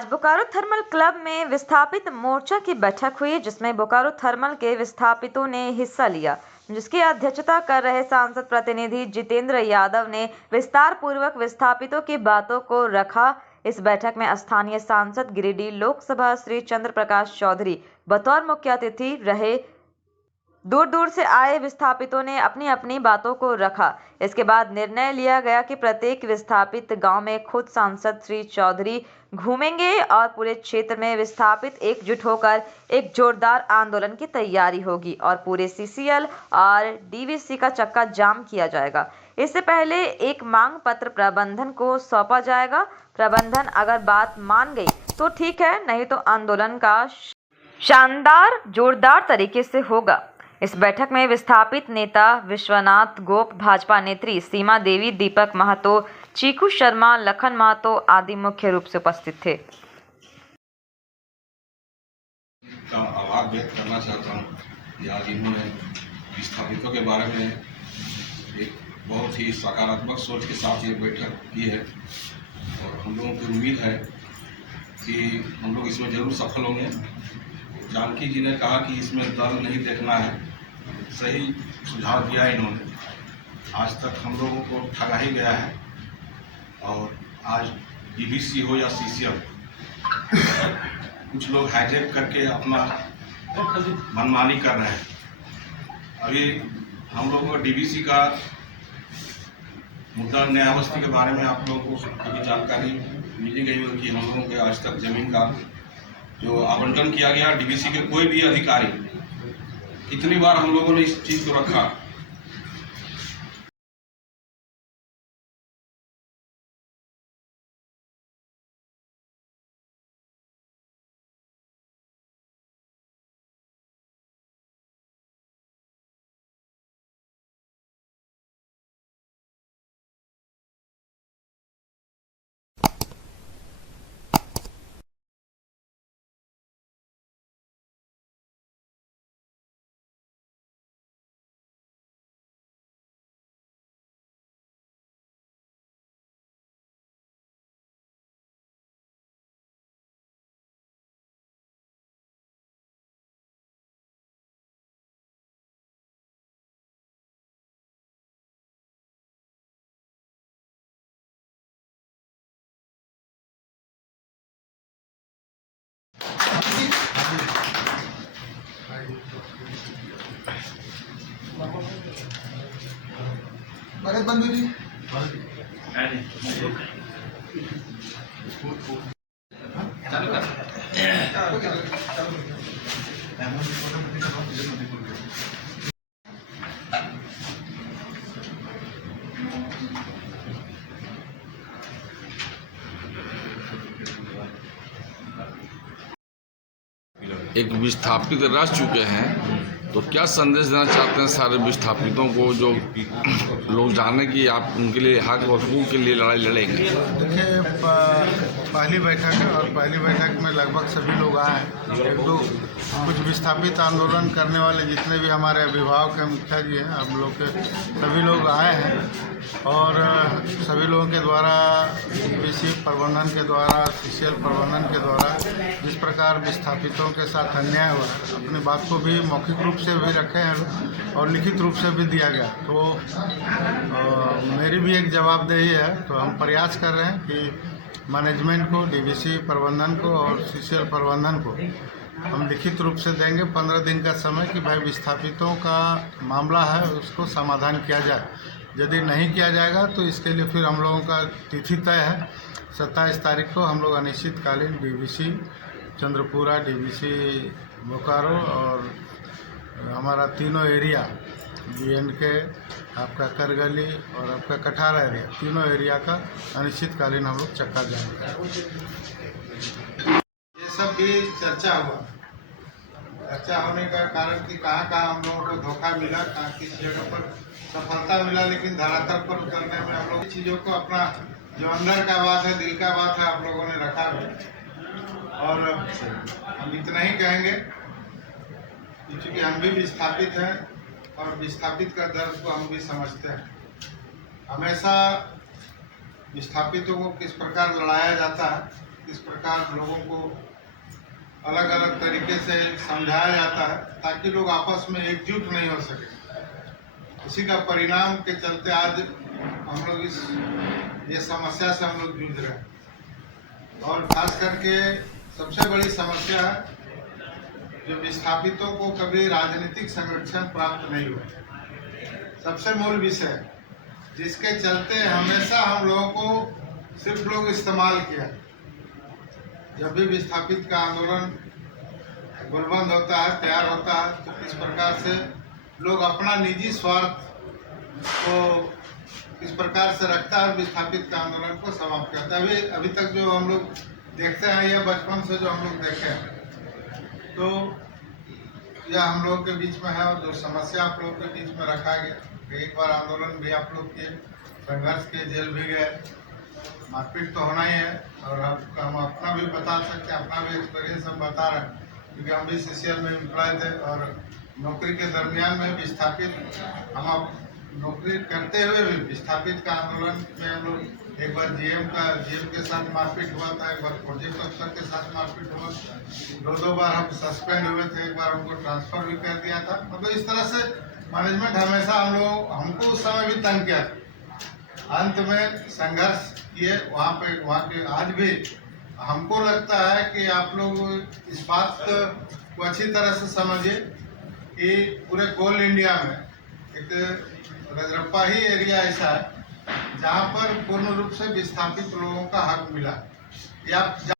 आज Bokaro thermal club में विस्थापित मोर्चा की बैठक हुई, जिसमें बोकारो थर्मल के विस्थापितों ने हिस्सा लिया, जिसकी अध्यक्षता कर रहे सांसद प्रतिनिधि जितेंद्र यादव ने विस्तार पूर्वक विस्थापितों की बातों को रखा। इस बैठक में स्थानीय सांसद गिरिडीह लोकसभा श्री चंद्र प्रकाश चौधरी बतौर मुख्य अतिथि रहे। दूर दूर से आए विस्थापितों ने अपनी अपनी बातों को रखा। इसके बाद निर्णय लिया गया कि प्रत्येक विस्थापित गांव में खुद सांसद श्री चौधरी घूमेंगे और पूरे क्षेत्र में विस्थापित एकजुट होकर एक जोरदार आंदोलन की तैयारी होगी और पूरे सीसीएल और डीवीसी का चक्का जाम किया जाएगा। इससे पहले एक मांग पत्र प्रबंधन को सौंपा जाएगा। प्रबंधन अगर बात मान गई तो ठीक है, नहीं तो आंदोलन का शानदार जोरदार तरीके से होगा। इस बैठक में विस्थापित नेता विश्वनाथ गोप, भाजपा नेत्री सीमा देवी, दीपक महतो, चीकू शर्मा, लखन महतो आदि मुख्य रूप से उपस्थित थे। आभार व्यक्त करना चाहता हूँ कि आज इन्होंने विस्थापितों के बारे में एक बहुत ही सकारात्मक सोच के साथ ये बैठक की है और हम लोगों को उम्मीद है कि हम लोग इसमें जरूर सफल होंगे। जानकी जी ने कहा कि इसमें दल नहीं देखना है, सही सुझाव दिया इन्होंने। आज तक हम लोगों को ठगा ही गया है और आज डीवीसी हो या सीसीएल, कुछ लोग हाईजैक करके अपना मनमानी कर रहे हैं। अभी हम लोगों को डीवीसी का मुद्दा न्यायावस्थी के बारे में आप लोगों को कभी जानकारी मिली गई हो कि हम लोगों के आज तक जमीन का जो आवंटन किया गया डीवीसी के कोई भी अधिकारी, कितनी बार हम लोगों ने इस चीज को रखा। बड़े बंधु जी एक विस्थापित रह चुके हैं, तो क्या संदेश देना चाहते हैं सारे विस्थापितों को, जो लोग जाने कि आप उनके लिए हक और हकूक़ के लिए लड़ाई लड़ेंगे? देखिए, पहली बैठक है और पहली बैठक में लगभग सभी लोग आए हैं। एक दो कुछ विस्थापित आंदोलन करने वाले जितने भी हमारे अभिभावक हैं, मुखिया जी हैं, हम लोग के सभी लोग आए हैं और सभी लोगों के द्वारा डीवीसी प्रबंधन के द्वारा, सीसीएल प्रबंधन के द्वारा जिस प्रकार विस्थापितों के साथ अन्याय हुआ है, अपनी बात को भी मौखिक रूप से भी रखे हैं और लिखित रूप से भी दिया गया। तो मेरी भी एक जवाबदेही है। तो हम प्रयास कर रहे हैं कि मैनेजमेंट को, डीवीसी प्रबंधन को और सीसीएल प्रबंधन को हम लिखित रूप से देंगे 15 दिन का समय कि भाई विस्थापितों का मामला है, उसको समाधान किया जाए। यदि नहीं किया जाएगा तो इसके लिए फिर हम लोगों का तिथि तय है। 27 तारीख को हम लोग अनिश्चितकालीन डीवीसी चंद्रपुरा, डीवीसी बोकारो और हमारा तीनों एरिया BNK, आपका करगली और आपका कठारा एरिया, तीनों एरिया का अनिश्चितकालीन हम लोग चक्का जाम करेंगे। ये सब भी चर्चा हुआ। चर्चा होने का कारण कि कहाँ कहाँ हम लोगों को धोखा मिला, कहाँ किस जगह पर सफलता मिला, लेकिन धरातल पर उतरने में हम लोग चीज़ों को अपना जो अंदर का बात है, दिल का बात है, आप लोगों ने रखा भी। और हम इतना ही कहेंगे क्योंकि हम भी विस्थापित हैं और विस्थापित का दर्द को हम भी समझते हैं। हमेशा विस्थापितों को किस प्रकार लड़ाया जाता है किस प्रकार लोगों को अलग अलग तरीके से समझाया जाता है ताकि लोग आपस में एकजुट नहीं हो सके। उसी का परिणाम के चलते आज हम लोग ये समस्या से हम लोग जूझ रहे हैं। और खास करके सबसे बड़ी समस्या है जो विस्थापितों को कभी राजनीतिक संरक्षण प्राप्त नहीं हुआ। सबसे मूल विषय जिसके चलते हमेशा हम लोगों को सिर्फ लोग इस्तेमाल किया। जब भी विस्थापित का आंदोलन गुलबंद होता है, तैयार होता है, तो किस प्रकार से लोग अपना निजी स्वार्थ को किस प्रकार से रखता है, विस्थापित का आंदोलन को समाप्त करता है। अभी तक जो हम लोग देखते हैं, यह बचपन से जो हम लोग देखे हैं, तो यह हम लोग के बीच में है। और जो समस्या आप लोग के बीच में रखा गया, एक बार आंदोलन भी आप लोग किए, संघर्ष के, जेल भी गए, मारपीट तो होना ही है। और हम अपना भी बता सकते हैं, अपना भी एक्सपीरियंस हम बता रहे हैं, क्योंकि हम भी CCL में एम्प्लॉय थे और नौकरी के दरमियान में विस्थापित, हम नौकरी करते हुए भी विस्थापित का आंदोलन में हम लोग एक बार GM के साथ मारपीट हुआ था, एक बार प्रोजेक्ट अफसर के साथ मारपीट हुआ, दो बार हम सस्पेंड हुए थे, एक बार हमको ट्रांसफर भी कर दिया था। मतलब इस तरह से मैनेजमेंट हमेशा हमको उस समय भी तंग किया। अंत में संघर्ष किए वहाँ के। आज भी हमको लगता है कि आप लोग इस बात को अच्छी तरह से समझिए कि पूरे कोल इंडिया में एक रजरप्पा ही एरिया ऐसा है जहाँ पर पूर्ण रूप से विस्थापित लोगों का हक मिला। या